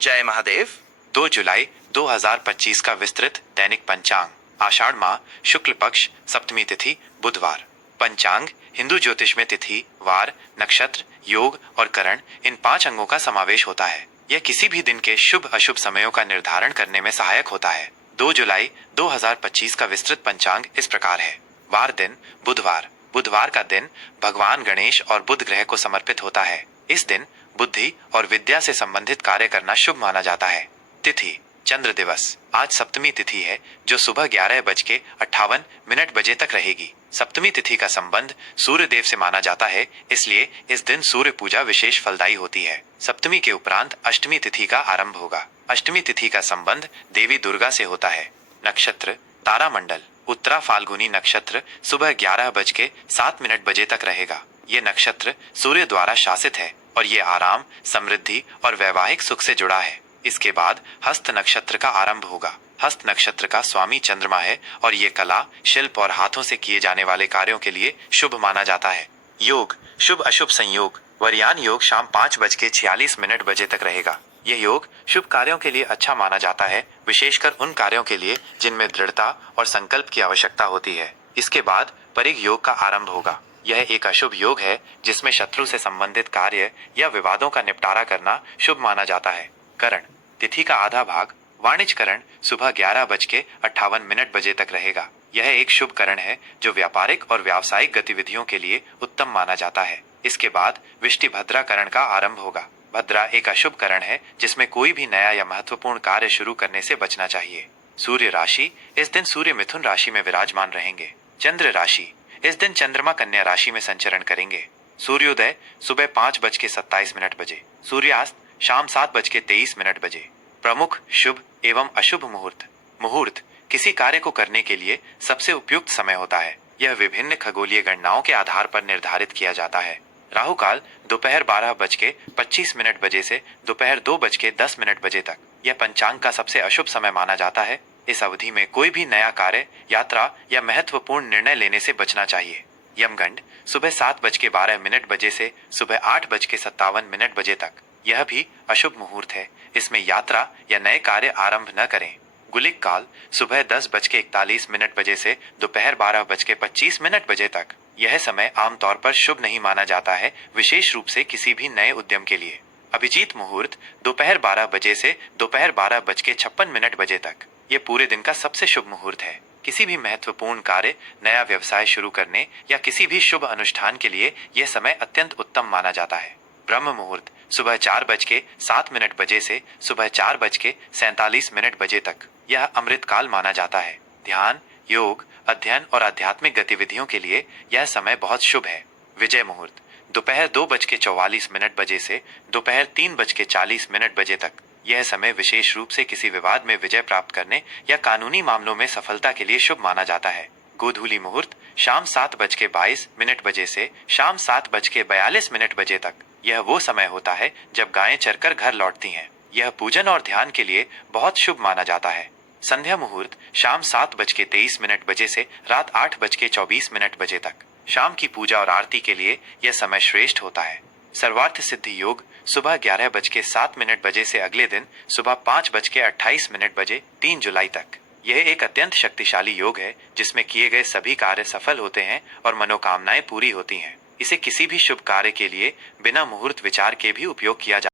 जय महादेव। 2 जुलाई 2025 का विस्तृत दैनिक पंचांग। आषाढ़ माह शुक्ल पक्ष सप्तमी तिथि बुधवार। पंचांग हिंदू ज्योतिष में तिथि, वार, नक्षत्र, योग और करण इन 5 अंगों का समावेश होता है। यह किसी भी दिन के शुभ अशुभ समयों का निर्धारण करने में सहायक होता है। 2 जुलाई 2025 का विस्तृत पंचांग इस प्रकार है। वार दिन बुधवार। बुधवार का दिन भगवान गणेश और बुध ग्रह को समर्पित होता है। इस दिन बुद्धि और विद्या से संबंधित कार्य करना शुभ माना जाता है। तिथि चंद्र दिवस। आज सप्तमी तिथि है जो सुबह 11:58 बजे तक रहेगी। सप्तमी तिथि का संबंध सूर्य देव से माना जाता है, इसलिए इस दिन सूर्य पूजा विशेष फलदायी होती है। सप्तमी के उपरांत अष्टमी तिथि का आरंभ होगा। अष्टमी तिथि का संबंध देवी दुर्गा से होता है। नक्षत्र तारामंडल। उत्तरा फाल्गुनी नक्षत्र सुबह 11:07 बजे तक रहेगा। ये नक्षत्र सूर्य द्वारा शासित है और ये आराम, समृद्धि और वैवाहिक सुख से जुड़ा है। इसके बाद हस्त नक्षत्र का आरंभ होगा। हस्त नक्षत्र का स्वामी चंद्रमा है और ये कला, शिल्प और हाथों से किए जाने वाले कार्यों के लिए शुभ माना जाता है। योग शुभ अशुभ संयोग। वरयान योग शाम 5:46 बजे तक रहेगा। यह योग शुभ कार्यों के लिए अच्छा माना जाता है, विशेषकर उन कार्यों के लिए जिनमें दृढ़ता और संकल्प की आवश्यकता होती है। इसके बाद परिग योग का आरंभ होगा। यह एक अशुभ योग है जिसमें शत्रु से संबंधित कार्य या विवादों का निपटारा करना शुभ माना जाता है। करण तिथि का आधा भाग वाणिज्य करण सुबह 11:58 बजे तक रहेगा। यह एक शुभ करण है जो व्यापारिक और व्यावसायिक गतिविधियों के लिए उत्तम माना जाता है। इसके बाद विष्टि भद्रा करण का आरंभ होगा। भद्रा एक अशुभ करण है जिसमें कोई भी नया या महत्वपूर्ण कार्य शुरू करने से बचना चाहिए। सूर्य राशि। इस दिन सूर्य मिथुन राशि में विराजमान रहेंगे। चंद्र राशि। इस दिन चंद्रमा कन्या राशि में संचरण करेंगे। सूर्योदय सुबह 5:27 बजे। सूर्यास्त शाम 7:23 बजे। प्रमुख शुभ एवं अशुभ मुहूर्त। मुहूर्त किसी कार्य को करने के लिए सबसे उपयुक्त समय होता है। यह विभिन्न खगोलीय गणनाओं के आधार पर निर्धारित किया जाता है। राहु काल दोपहर 12:25 बजे से दोपहर 2:10 बजे तक। यह पंचांग का सबसे अशुभ समय माना जाता है। इस अवधि में कोई भी नया कार्य, यात्रा या महत्वपूर्ण निर्णय लेने से बचना चाहिए। यमगंड सुबह 7:12 बजे से सुबह 8:57 बजे तक। यह भी अशुभ मुहूर्त है। इसमें यात्रा या नए कार्य आरंभ न करें। गुलिक काल सुबह 10:41 बजे से दोपहर 12:25 बजे तक। यह समय आमतौर पर शुभ नहीं माना जाता है, विशेष रूप से किसी भी नए उद्यम के लिए। अभिजीत मुहूर्त दोपहर 12 बजे से दोपहर 12:56 बजे तक। ये पूरे दिन का सबसे शुभ मुहूर्त है। किसी भी महत्वपूर्ण कार्य, नया व्यवसाय शुरू करने या किसी भी शुभ अनुष्ठान के लिए यह समय अत्यंत उत्तम माना जाता है। ब्रह्म मुहूर्त सुबह 4:07 बजे से सुबह 4:47 बजे तक। यह अमृत काल माना जाता है। ध्यान, योग, अध्ययन और आध्यात्मिक गतिविधियों के लिए यह समय बहुत शुभ है। विजय मुहूर्त दोपहर 2:44 बजे से दोपहर 3:40 बजे तक। यह समय विशेष रूप से किसी विवाद में विजय प्राप्त करने या कानूनी मामलों में सफलता के लिए शुभ माना जाता है। गोधूली मुहूर्त शाम 7:22 बजे से शाम 7:42 बजे तक। यह वो समय होता है जब गायें चरकर घर लौटती हैं। यह पूजन और ध्यान के लिए बहुत शुभ माना जाता है। संध्या मुहूर्त शाम 7:23 बजे से रात 8:24 बजे तक। शाम की पूजा और आरती के लिए यह समय श्रेष्ठ होता है। सर्वार्थ सिद्धि योग सुबह 11:07 बजे से अगले दिन सुबह 5:28 बजे 3 जुलाई तक। यह एक अत्यंत शक्तिशाली योग है जिसमें किए गए सभी कार्य सफल होते हैं और मनोकामनाएं पूरी होती हैं। इसे किसी भी शुभ कार्य के लिए बिना मुहूर्त विचार के भी उपयोग किया जा